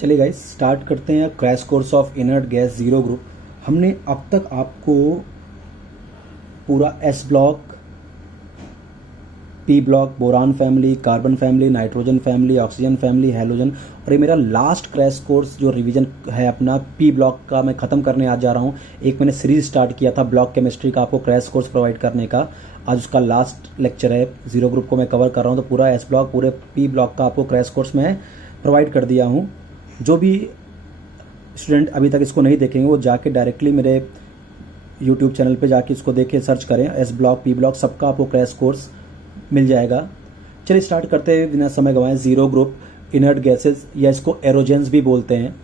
चलिए guys start करते हैं crash course of inert gas zero group. हमने अब तक आपको पूरा S block, P block, boron family, carbon family, nitrogen family, oxygen family, halogen और ये मेरा लास्ट क्रैश कोर्स जो रिवीजन है अपना पी ब्लॉक का मैं ख़त्म करने आज जा रहा हूँ। एक मैंने सीरीज स्टार्ट किया था ब्लॉक केमिस्ट्री का आपको क्रैश कोर्स प्रोवाइड करने का, आज उसका लास्ट लेक्चर है। जीरो ग्रुप को मैं कवर कर रहा हूँ तो पूरा एस ब्लॉक पूरे पी ब्लॉक का आपको क्रैश कोर्स मैं प्रोवाइड कर दिया हूँ। जो भी स्टूडेंट अभी तक इसको नहीं देखेंगे वो जाके डायरेक्टली मेरे यूट्यूब चैनल पे जाके इसको देखें, सर्च करें एस ब्लॉक पी ब्लॉक, सबका आपको क्रैश कोर्स मिल जाएगा। चलिए स्टार्ट करते हैं बिना समय गंवाए। जीरो ग्रुप इनर्ट गैसेस या इसको एरोजेंस भी बोलते हैं।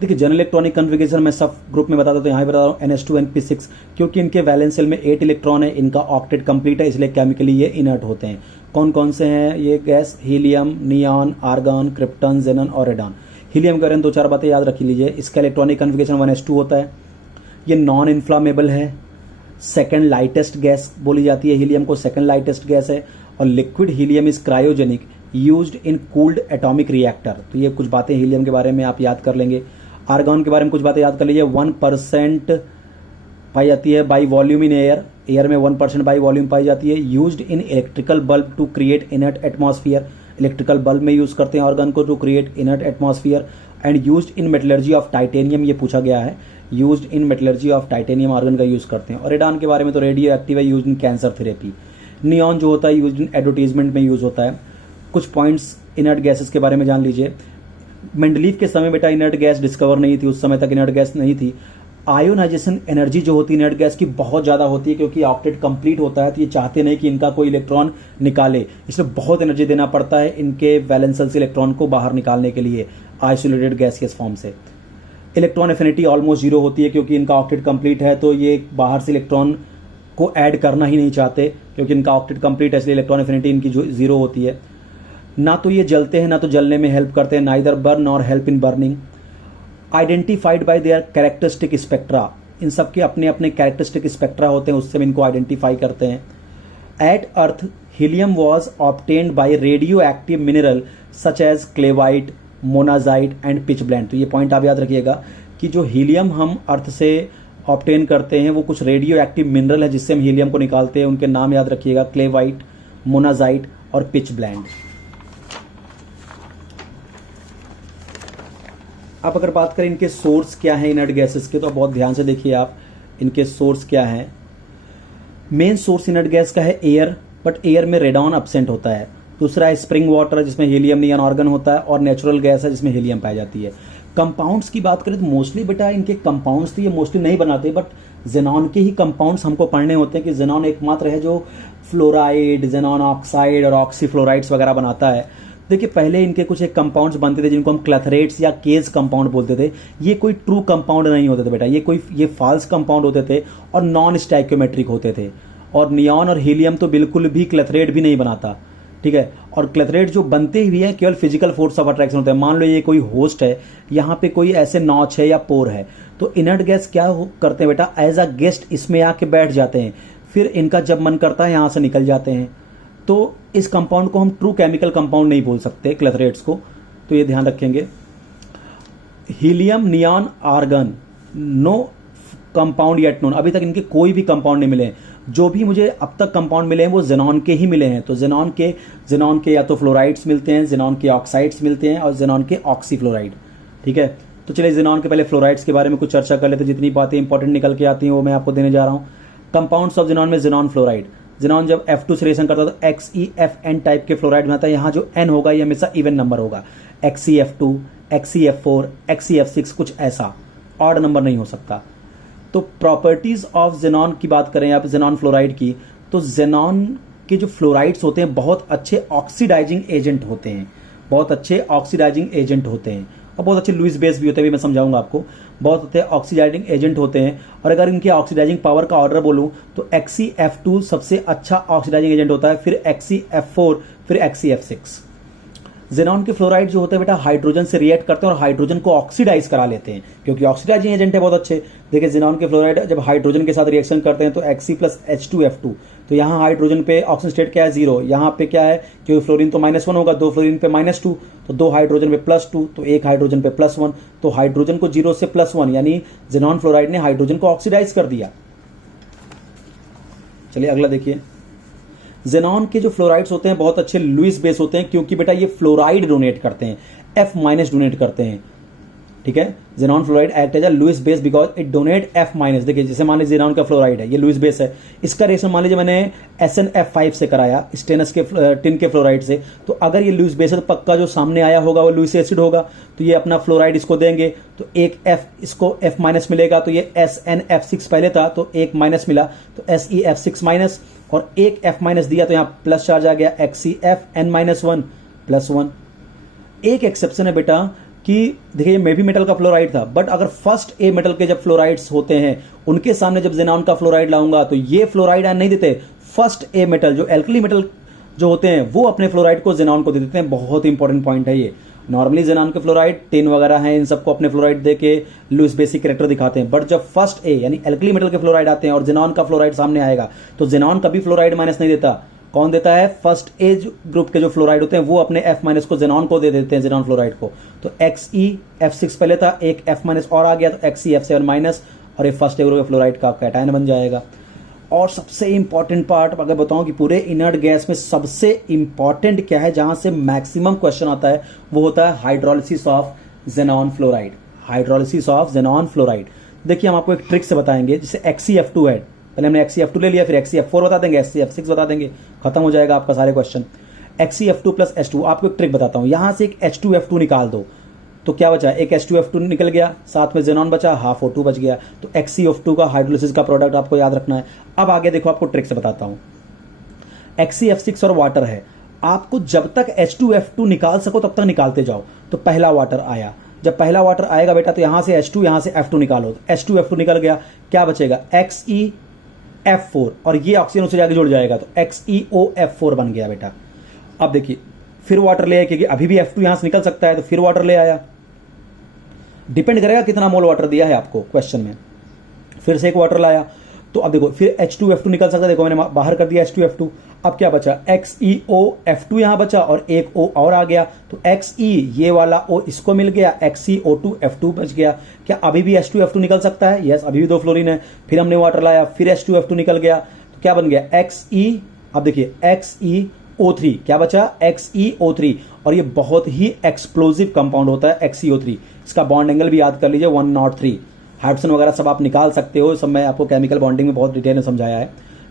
देखिए जनरल इलेक्ट्रॉनिक कन्फिगरेशन मैं सब ग्रुप में बता देता हूँ, यहाँ बता रहा हूँ NH2 NP6 क्योंकि इनके वैलेंस शेल में 8 इलेक्ट्रॉन है, इनका ऑक्टेट कंप्लीट है, इसलिए केमिकली ये इनर्ट होते हैं। कौन कौन से हैं ये gas? Helium, neon, argon, krypton, xenon और रेडॉन। हीलियम के बारे में दो चार बातें याद रख लीजिए। इसका इलेक्ट्रॉनिक कन्फिगरेशन 1s2 होता है, ये नॉन इन्फ्लामेबल है, सेकेंड लाइटेस्ट गैस बोली जाती है, हीलियम को सेकेंड लाइटेस्ट गैस है। और liquid helium is cryogenic used in cooled atomic reactor. तो ये कुछ बातें हीलियम के बारे में आप याद कर लेंगे। आर्गन के बारे में कुछ बातें याद कर लीजिए। 1% पाई जाती है by volume in air, air में 1% बाई वॉल्यूम पाई जाती है। Used in electrical bulb to create inert atmosphere, electrical bulb में यूज करते हैं ऑर्गन को to create inert atmosphere. And used in metallurgy of titanium, ये पूछा गया है, used in metallurgy of titanium argon का यूज करते हैं। और रेडॉन के बारे में तो रेडियो एक्टिव है, used in cancer therapy. Neon जो होता है यूज्ड इन एडवर्टीजमेंट में यूज होता है। कुछ पॉइंट्स इनर्ट गैसेस के बारे में जान लीजिए। मेंडलीफ के समय बेटा इनर्ट गैस डिस्कवर नहीं थी, उस समय तक इनर्ट गैस नहीं थी। आयोनाइजेशन एनर्जी जो होती है इनर्ट गैस की बहुत ज़्यादा होती है क्योंकि ऑक्टेट कंप्लीट होता है, तो ये चाहते नहीं कि इनका कोई इलेक्ट्रॉन निकाले, इसलिए बहुत एनर्जी देना पड़ता है इनके वैलेंस शेल से इलेक्ट्रॉन को बाहर निकालने के लिए आइसोलेटेड गैसियस फॉर्म से। इलेक्ट्रॉन एफिनिटी ऑलमोस्ट जीरो होती है क्योंकि इनका ऑक्टेट कंप्लीट है, तो ये बाहर से इलेक्ट्रॉन को ऐड करना ही नहीं चाहते क्योंकि इनका ऑक्टेट कंप्लीट है, इसलिए इलेक्ट्रॉन एफिनिटी इनकी जो जीरो होती है। ना तो ये जलते हैं ना तो जलने में हेल्प करते हैं, नाइदर बर्न और help in burning. Identified by their characteristic spectra, इन सब के अपने अपने कैरेक्टरिस्टिक स्पेक्ट्रा होते हैं, उससे हम इनको आइडेंटिफाई करते हैं। At earth helium was obtained by radio active mineral such as cleveite, monazite and pitch blende. तो ये पॉइंट आप याद रखिएगा कि जो हीलियम हम अर्थ से ऑब्टेन करते हैं वो कुछ रेडियो एक्टिव मिनरल है जिससे हम हीलियम को निकालते हैं, उनके नाम याद रखिएगा, क्लेवाइट, मोनाजाइट और पिच ब्लेंड। आप अगर बात करें इनके सोर्स क्या है इनर्ट गैसेस के, तो बहुत ध्यान से देखिए आप इनके सोर्स क्या है। मेन सोर्स इनर्ट गैस का है एयर, बट एयर में रेडॉन एब्सेंट होता है। दूसरा है स्प्रिंग वाटर जिसमें हीलियम नियॉन आर्गन होता है, और नेचुरल गैस है जिसमें हीलियम पाई जाती है। कंपाउंड्स की बात करें तो मोस्टली बेटा इनके कंपाउंड्स तो ये मोस्टली नहीं बनाते, बट जेनॉन के ही कंपाउंड्स हमको पढ़ने होते हैं कि जेनॉन एकमात्र है जो फ्लोराइड, जेनॉन ऑक्साइड और ऑक्सीफ्लोराइड्स वगैरह बनाता है। देखिए पहले इनके कुछ एक कंपाउंड्स बनते थे जिनको हम क्लैथरेट्स या केज कंपाउंड बोलते थे। ये कोई ट्रू कंपाउंड नहीं होते थे बेटा, ये फॉल्स कंपाउंड होते थे और नॉन स्टाइक्योमेट्रिक होते थे। और नियॉन और हीलियम तो बिल्कुल भी क्लैथरेट भी नहीं बनाता, ठीक है। और क्लैथरेट जो बनते हुए हैं केवल फिजिकल फोर्स ऑफ अट्रैक्शन होता है। मान लो ये कोई होस्ट है, यहाँ पे कोई ऐसे नॉच है या पोर है, तो इनर्ट गैस क्या करते हैं बेटा, एज अ गेस्ट इसमें आके बैठ जाते हैं, फिर इनका जब मन करता है यहाँ से निकल जाते हैं। तो इस कंपाउंड को हम ट्रू केमिकल कंपाउंड नहीं बोल सकते क्लैथरेट्स को, तो ये ध्यान रखेंगे। Helium, neon, argon, no compound yet known, अभी तक इनके कोई भी कंपाउंड नहीं मिले। जो भी मुझे अब तक कंपाउंड मिले हैं वो जेनॉन के ही मिले हैं। तो जेनॉन के या तो फ्लोराइड्स मिलते हैं, जेनॉन के ऑक्साइड्स मिलते हैं और जेनॉन के ऑक्सीफ्लोराइड, ठीक है। तो चलिए जेनॉन के पहले फ्लोराइड्स के बारे में कुछ चर्चा कर लेते हैं। जितनी बातें इंपॉर्टेंट निकल के आती हैं वो मैं आपको देने जा रहा हूँ। कंपाउंड्स ऑफ जेनॉन में जेनॉन फ्लोराइड, जेनॉन जब F2 से रिएक्शन करता है तो XeFn टाइप के फ्लोराइड बनाता है। यहाँ जो N होगा ये हमेशा इवन नंबर होगा, XeF2, XeF4, XeF6, कुछ ऐसा ऑड नंबर नहीं हो सकता। तो प्रॉपर्टीज ऑफ जेनॉन की बात करें आप, जेनॉन फ्लोराइड की, तो जेनॉन के जो फ्लोराइड्स होते हैं बहुत अच्छे ऑक्सीडाइजिंग एजेंट होते हैं, बहुत अच्छे ऑक्सीडाइजिंग एजेंट होते हैं और बहुत अच्छे लुइस बेस भी होते हैं, मैं समझाऊंगा आपको। बहुत अच्छे ऑक्सीडाइजिंग एजेंट होते हैं। और अगर इनके ऑक्सीडाइजिंग पावर का ऑर्डर बोलूं तो XeF2 सबसे अच्छा ऑक्सीडाइजिंग एजेंट होता है, फिर XeF4, फिर XeF6। जेनॉन के फ्लोराइड जो होते हैं बेटा हाइड्रोजन से रिएक्ट करते हैं और हाइड्रोजन को ऑक्सीडाइज करा लेते हैं, क्योंकि ऑक्सीडाइजिंग एजेंट है बहुत अच्छे। देखिए जेनॉन के फ्लोराइड जब हाइड्रोजन के साथ रिएक्शन करते हैं तो Xc+H2F2, तो यहाँ हाइड्रोजन पे ऑक्सीजन स्टेट क्या है 0, यहाँ पे क्या है क्योंकि फ्लोरीन तो -1 होगा, 2 फ्लोरीन पे -2, तो 2 हाइड्रोजन पे +2, तो 1 हाइड्रोजन पे +1, तो हाइड्रोजन को 0 से +1 यानी जेनॉन फ्लोराइड ने हाइड्रोजन को ऑक्सीडाइज कर दिया। चलिए अगला देखिए, जेनॉन के जो फ्लोराइड्स होते हैं बहुत अच्छे लुईस बेस होते हैं, क्योंकि बेटा ये फ्लोराइड डोनेट करते हैं, F- डोनेट करते हैं, ठीक है। Xenon fluoride act as a Lewis base because it donate F-। देखिए जैसे मान लीजिए जेनॉन का फ्लोराइड है, ये लुईस बेस है, इसका रिएक्शन मान लीजिए मैंने SnF5 से कराया, स्टेनस के टिन के फ्लोराइड से, तो अगर ये लुईस बेस है तो पक्का जो सामने आया होगा वो लुईस एसिड होगा, तो ये अपना फ्लोराइड इसको देंगे, तो एक F इसको F- मिलेगा, तो ये SnF6 पहले था तो एक माइनस मिला, तो SeF6- और एक F- दिया तो यहाँ प्लस चार्ज आ गया, XeFn-1 +1। एक एक्सेप्शन है बेटा कि देखिए ये भी मेटल का फ्लोराइड था, बट अगर फर्स्ट ए मेटल के जब फ्लोराइड्स होते हैं उनके सामने जब जेनॉन का फ्लोराइड लाऊंगा तो ये फ्लोराइड नहीं देते, फर्स्ट ए मेटल जो एल्कली मेटल जो होते हैं वो अपने फ्लोराइड को जेनॉन को दे देते हैं। बहुत इंपॉर्टेंट पॉइंट है ये। नॉर्मली जेनॉन के फ्लोराइड टिन वगैरह हैं, इन सबको अपने फ्लोराइड दे के लुईस बेसिक कैरेक्टर दिखाते हैं, बट जब फर्स्ट ए यानी एल्कली मेटल के फ्लोराइड आते हैं और जेनॉन का फ्लोराइड सामने आएगा तो जेनॉन कभी फ्लोराइड माइनस नहीं देता। कौन देता है? फर्स्ट ए ग्रुप के जो फ्लोराइड होते हैं वो अपने F- को जेनॉन को दे देते हैं, जेनॉन फ्लोराइड को। तो XeF6 पहले था, एक F- और आ गया तो XeF7- और ये फर्स्ट ए ग्रुप के फ्लोराइड का कैटायन बन जाएगा। और सबसे इंपॉर्टेंट पार्ट अगर बताऊं कि पूरे इनर्ट गैस में सबसे इंपॉर्टेंट क्या है, जहां से मैक्सिमम क्वेश्चन आता है, वो होता है hydrolysis of xenon fluoride. Hydrolysis of xenon fluoride देखिए हम आपको एक ट्रिक से बताएंगे, जिसे XeF2 है, पहले हमने XeF2 ले लिया, फिर XeF4 बता देंगे, XeF6 बता देंगे, खत्म हो जाएगा आपका सारे क्वेश्चन। XeF2 + H2, आपको एक ट्रिक बताता हूं, यहां से एक H2F2 निकाल दो तो क्या बचा, एक H2F2 निकल गया, साथ में जेनॉन बचा, हाफ O2 बच गया, तो XeF2 का हाइड्रोलिसिस का प्रोडक्ट आपको याद रखना है। अब आगे देखो आपको ट्रिक से बताता हूं, XeF6 और वाटर है, आपको जब तक H2F2 निकाल सको तब तक निकालते जाओ। तो पहला वाटर आया, जब पहला वाटर आएगा बेटा तो यहां से H2 यहां से F2 निकालो, तो H2F2 निकल गया, क्या बचेगा XeF4, और ये ऑक्सीजन उससे जाके जुड़ जाएगा तो XeOF4 बन गया बेटा। अब देखिए फिर वाटर ले आया, क्योंकि अभी भी F2 यहां से निकल सकता है, तो फिर वाटर ले आया, डिपेंड करेगा कितना मोल वाटर दिया है आपको क्वेश्चन में। फिर से एक वाटर लाया, तो अब देखो फिर H2F2 निकल सकता है, देखो मैंने बाहर कर दिया H2F2। अब क्या बचा, XeOF2 यहां बचा और एक O और आ गया, तो Xe ये वाला O इसको मिल गया, XeO2F2 बच गया। क्या अभी भी H2F2 निकल सकता है? यस, अभी भी 2 फ्लोरीन है। फिर हमने वाटर लाया, फिर H2F2 निकल गया, तो क्या बन गया अब देखिए XeO3, क्या बचा XeO3, और ये बहुत ही एक्सप्लोजिव कंपाउंड होता है XeO3। इसका बॉन्ड एंगल भी याद कर लीजिए 103, हाइड्रोजन वगैरह सब आप निकाल सकते हो, सब मैं आपको केमिकल बॉन्डिंग में बहुत डिटेल में समझाया है,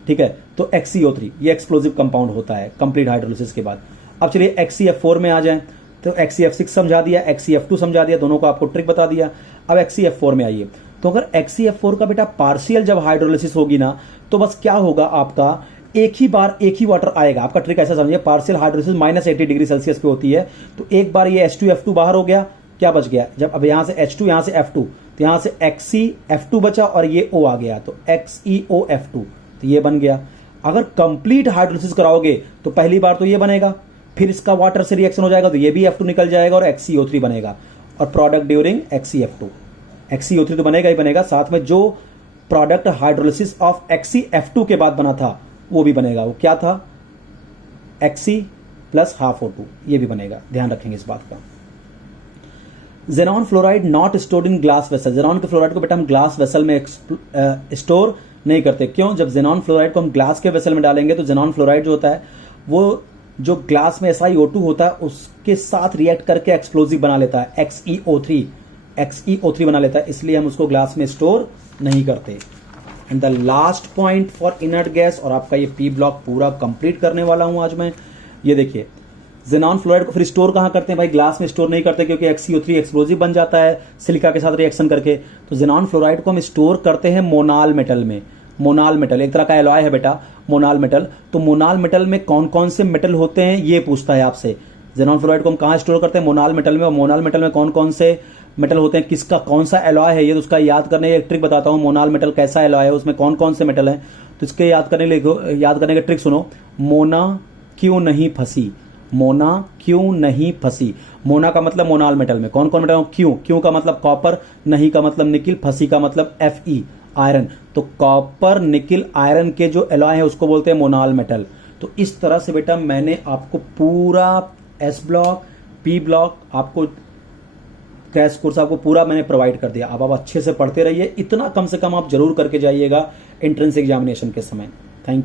ठीक है। तो XeO3 ये एक्सप्लोजिव कंपाउंड होता है कंप्लीट हाइड्रोलिसिस के बाद। अब चलिए XeF4 में आ जाएं, तो XeF6 समझा दिया, XeF2 समझा दिया, दोनों को आपको ट्रिक बता दिया। अब XeF4 में आइए, तो अगर XeF4 का बेटा पार्शियल जब हाइड्रोलिसिस होगी ना, तो बस क्या होगा, आपका एक ही बार एक ही वाटर आएगा। आपका ट्रिक ऐसा समझिए, पार्शियल हाइड्रोलिसिस -80 डिग्री सेल्सियस पे होती है, तो एक बार ये H2F2 बाहर हो गया, क्या बच गया, जब अब यहां से H2 यहां से F2, तो यहां से XeF2 बचा और ये O आ गया, तो XeOF2, तो ये बन गया। अगर कंप्लीट हाइड्रोलिसिस कराओगे तो पहली बार तो ये बनेगा, फिर इसका वाटर से रिएक्शन हो जाएगा तो ये भी F2 निकल जाएगा और XeO3 बनेगा, और प्रोडक्ट ड्यूरिंग XeF2, XeO3 तो बनेगा ही बनेगा, साथ में जो प्रोडक्ट हाइड्रोलिसिस ऑफ XeF2 के बाद बना था वो भी बनेगा। वो क्या था, Xe + हाफ O2, ये भी बनेगा, ध्यान रखेंगे इस बात का। Xenon fluoride not stored in glass vessel, xenon के फ्लोराइड को बेटा हम ग्लास वेसल में स्टोर नहीं करते। क्यों? जब जेनॉन फ्लोराइड को हम ग्लास के वेसल में डालेंगे तो जेनॉन फ्लोराइड जो होता है वो जो ग्लास में SiO2 होता है उसके साथ रिएक्ट करके एक्सप्लोजिव बना लेता है, XeO3 बना लेता है, इसलिए हम उसको ग्लास में स्टोर नहीं करते। And the last point for inert gas, और आपका ये P ब्लॉक पूरा कंप्लीट करने वाला हूं आज मैं। ये देखिए जेनॉन फ्लोराइड को फिर स्टोर कहां करते हैं भाई, ग्लास में स्टोर नहीं करते, क्योंकि XeO3 एक्सप्लोजिव बन जाता है सिलिका के साथ रिएक्शन करके। तो जेनॉन फ्लोराइड को हम स्टोर करते हैं मोनाल मेटल में। मोनाल मेटल एक तरह का एलॉय है बेटा, मोनाल मेटल। तो मोनाल मेटल में कौन कौन से मेटल होते हैं ये पूछता है आपसे। जेनॉन फ्लोराइड को हम कहां स्टोर करते हैं, मोनाल मेटल में, और मोनाल मेटल में कौन कौन से मेटल होते हैं, किसका कौन सा एलॉय है, ये तो उसका याद करने एक ट्रिक बताता हूं। मोनाल मेटल कैसा एलॉय है, उसमें कौन कौन से मेटल हैं, तो इसके याद करने का ट्रिक सुनो। मोना क्यों नहीं फंसी, मोना क्यों नहीं फंसी। मोना का मतलब मोनाल मेटल में कौन कौन मेटल, क्यों, क्यों का मतलब कॉपर, नहीं का मतलब निकिल, फंसी का मतलब Fe आयरन। तो कॉपर निकिल आयरन के जो एलॉय है उसको बोलते हैं मोनाल मेटल। तो इस तरह से बेटा मैंने आपको पूरा एस ब्लॉक पी ब्लॉक आपको क्रैश कोर्स आपको पूरा मैंने प्रोवाइड कर दिया। अब आप अच्छे से पढ़ते रहिए, इतना कम से कम आप जरूर करके जाइएगा एंट्रेंस एग्जामिनेशन के समय। Thank you.